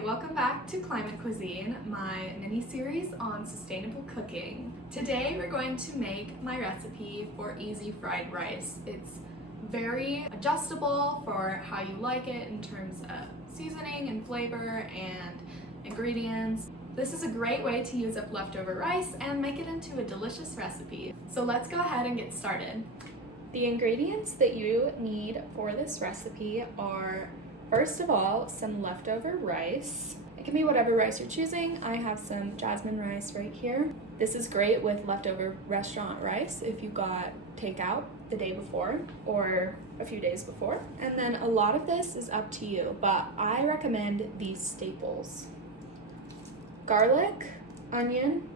Hi, welcome back to Climate Cuisine, my mini-series on sustainable cooking. Today we're going to make my recipe for easy fried rice. It's very adjustable for how you like it in terms of seasoning and flavor and ingredients. This is a great way to use up leftover rice and make it into a delicious recipe. So let's go ahead and get started. The ingredients that you need for this recipe are, first of all, some leftover rice. It can be whatever rice you're choosing. I have some jasmine rice right here. This is great with leftover restaurant rice if you got takeout the day before or a few days before. And then a lot of this is up to you, but I recommend these staples: garlic, onion,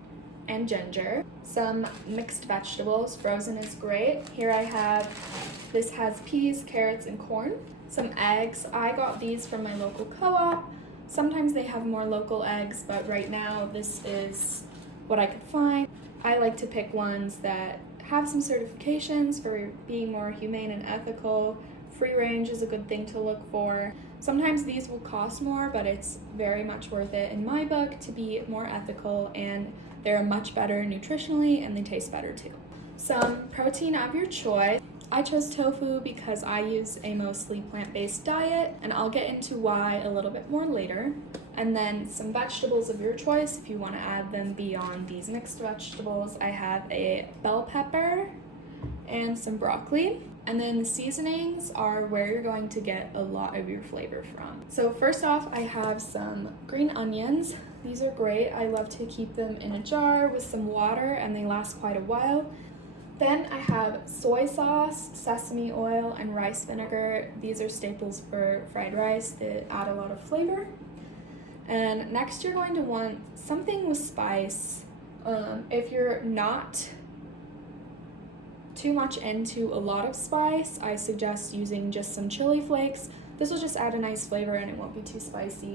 and ginger. Some mixed vegetables, frozen is great. Here I have, this has peas, carrots, and corn. Some eggs. I got these from my local co-op. Sometimes they have more local eggs, but right now this is what I could find. I like to pick ones that have some certifications for being more humane and ethical. Free range is a good thing to look for. Sometimes these will cost more, but it's very much worth it in my book to be more ethical, and they're much better nutritionally and they taste better too. Some protein of your choice. I chose tofu because I use a mostly plant-based diet, and I'll get into why a little bit more later. And then some vegetables of your choice if you want to add them beyond these mixed vegetables. I have a bell pepper and some broccoli. And then the seasonings are where you're going to get a lot of your flavor from. So first off, I have some green onions. These are great. I love to keep them in a jar with some water and they last quite a while. Then I have soy sauce, sesame oil, and rice vinegar. These are staples for fried rice that add a lot of flavor. And next you're going to want something with spice. If you're not too much into a lot of spice, I suggest using just some chili flakes. This will just add a nice flavor and it won't be too spicy.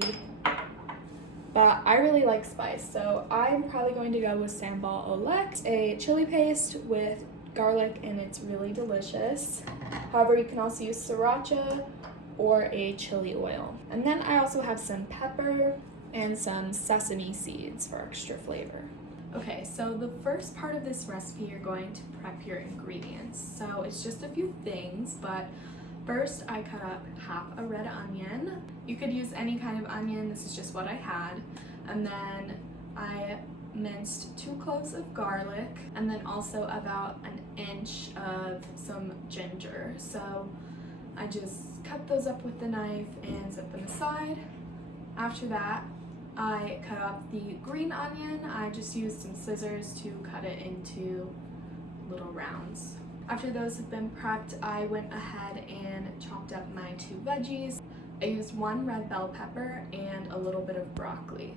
But I really like spice, so I'm probably going to go with Sambal Oelek, a chili paste with garlic, and it's really delicious. However, you can also use sriracha or a chili oil. And then I also have some pepper and some sesame seeds for extra flavor. Okay, so the first part of this recipe, you're going to prep your ingredients. So it's just a few things, but first I cut up half a red onion. You could use any kind of onion, this is just what I had. And then I minced 2 cloves of garlic, and then also about an inch of some ginger. So I just cut those up with the knife and set them aside. After that, I cut up the green onion. I just used some scissors to cut it into little rounds. After those have been prepped, I went ahead and chopped up my 2 veggies. I used 1 red bell pepper and a little bit of broccoli.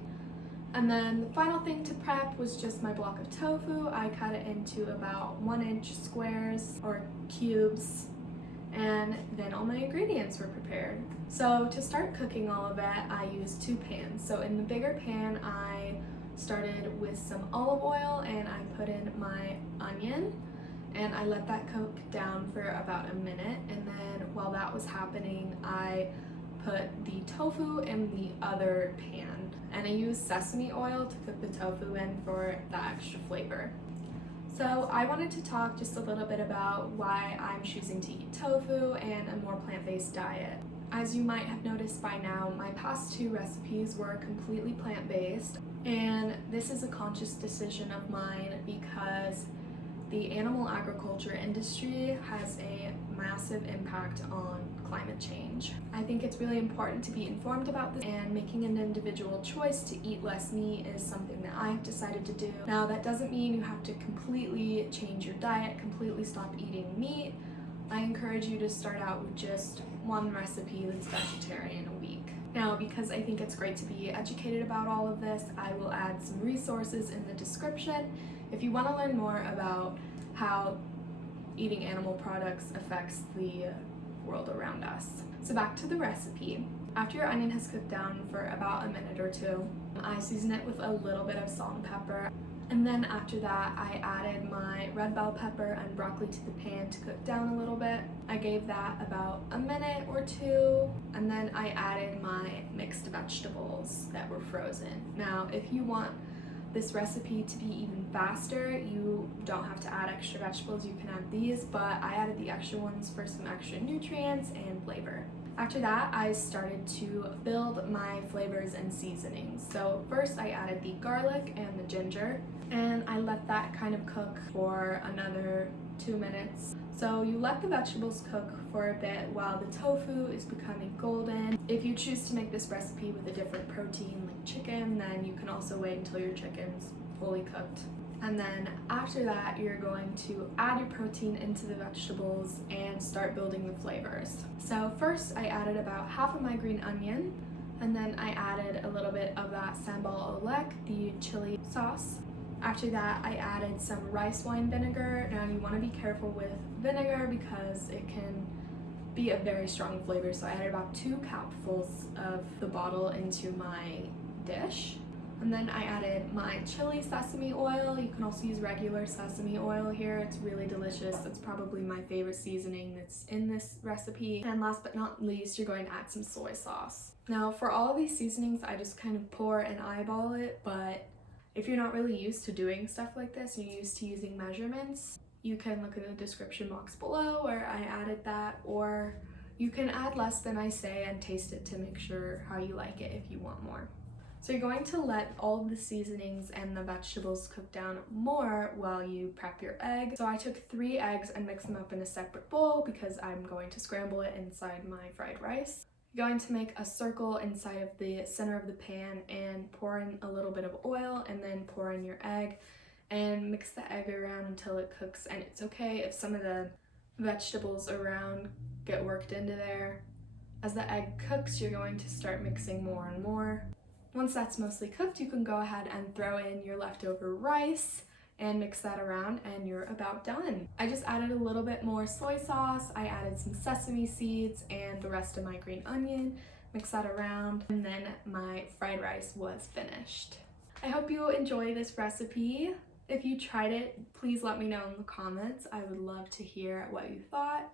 And then the final thing to prep was just my block of tofu. I cut it into about 1-inch squares or cubes, and then all my ingredients were prepared. So to start cooking all of it, I used 2 pans. So in the bigger pan, I started with some olive oil and I put in my onion and I let that cook down for about a minute. And then while that was happening, I put the tofu in the other pan. And I used sesame oil to cook the tofu in for the extra flavor. So I wanted to talk just a little bit about why I'm choosing to eat tofu and a more plant-based diet. As you might have noticed by now, my past 2 recipes were completely plant-based, and this is a conscious decision of mine because the animal agriculture industry has a massive impact on climate change. I think it's really important to be informed about this, and making an individual choice to eat less meat is something that I've decided to do. Now, that doesn't mean you have to completely change your diet, completely stop eating meat. I encourage you to start out with just 1 recipe that's vegetarian a week. Now, because I think it's great to be educated about all of this, I will add some resources in the description if you want to learn more about how eating animal products affects the world around us. So back to the recipe. After your onion has cooked down for about a minute or 2, I season it with a little bit of salt and pepper. And then after that, I added my red bell pepper and broccoli to the pan to cook down a little bit. I gave that about a minute or two, and then I added my mixed vegetables that were frozen. Now, if you want this recipe to be even faster, you don't have to add extra vegetables, you can add these, but I added the extra ones for some extra nutrients and flavor. After that, I started to build my flavors and seasonings. So first I added the garlic and the ginger, and I let that kind of cook for another 2 minutes. So you let the vegetables cook for a bit while the tofu is becoming golden. If you choose to make this recipe with a different protein like chicken, then you can also wait until your chicken's fully cooked. And then after that, you're going to add your protein into the vegetables and start building the flavors. So first I added about half of my green onion, and then I added a little bit of that Sambal Oelek, the chili sauce. After that, I added some rice wine vinegar. Now you want to be careful with vinegar because it can be a very strong flavor. So I added about 2 cupfuls of the bottle into my dish. And then I added my chili sesame oil. You can also use regular sesame oil here. It's really delicious. That's probably my favorite seasoning that's in this recipe. And last but not least, you're going to add some soy sauce. Now for all of these seasonings, I just kind of pour and eyeball it, but if you're not really used to doing stuff like this and you're used to using measurements, you can look in the description box below where I added that, or you can add less than I say and taste it to make sure how you like it if you want more. So you're going to let all of the seasonings and the vegetables cook down more while you prep your egg. So I took 3 eggs and mixed them up in a separate bowl because I'm going to scramble it inside my fried rice. You're going to make a circle inside of the center of the pan and pour in a little bit of oil, and then pour in your egg and mix the egg around until it cooks. And it's okay if some of the vegetables around get worked into there. As the egg cooks, you're going to start mixing more and more. Once that's mostly cooked, you can go ahead and throw in your leftover rice and mix that around, and you're about done. I just added a little bit more soy sauce. I added some sesame seeds and the rest of my green onion, mix that around, and then my fried rice was finished. I hope you enjoy this recipe. If you tried it, please let me know in the comments. I would love to hear what you thought.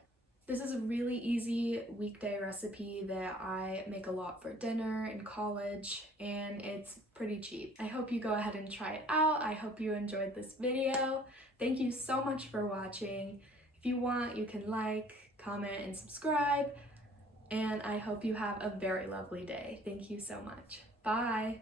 This is a really easy weekday recipe that I make a lot for dinner in college, and it's pretty cheap. I hope you go ahead and try it out. I hope you enjoyed this video. Thank you so much for watching. If you want, you can like, comment, and subscribe, and I hope you have a very lovely day. Thank you so much. Bye!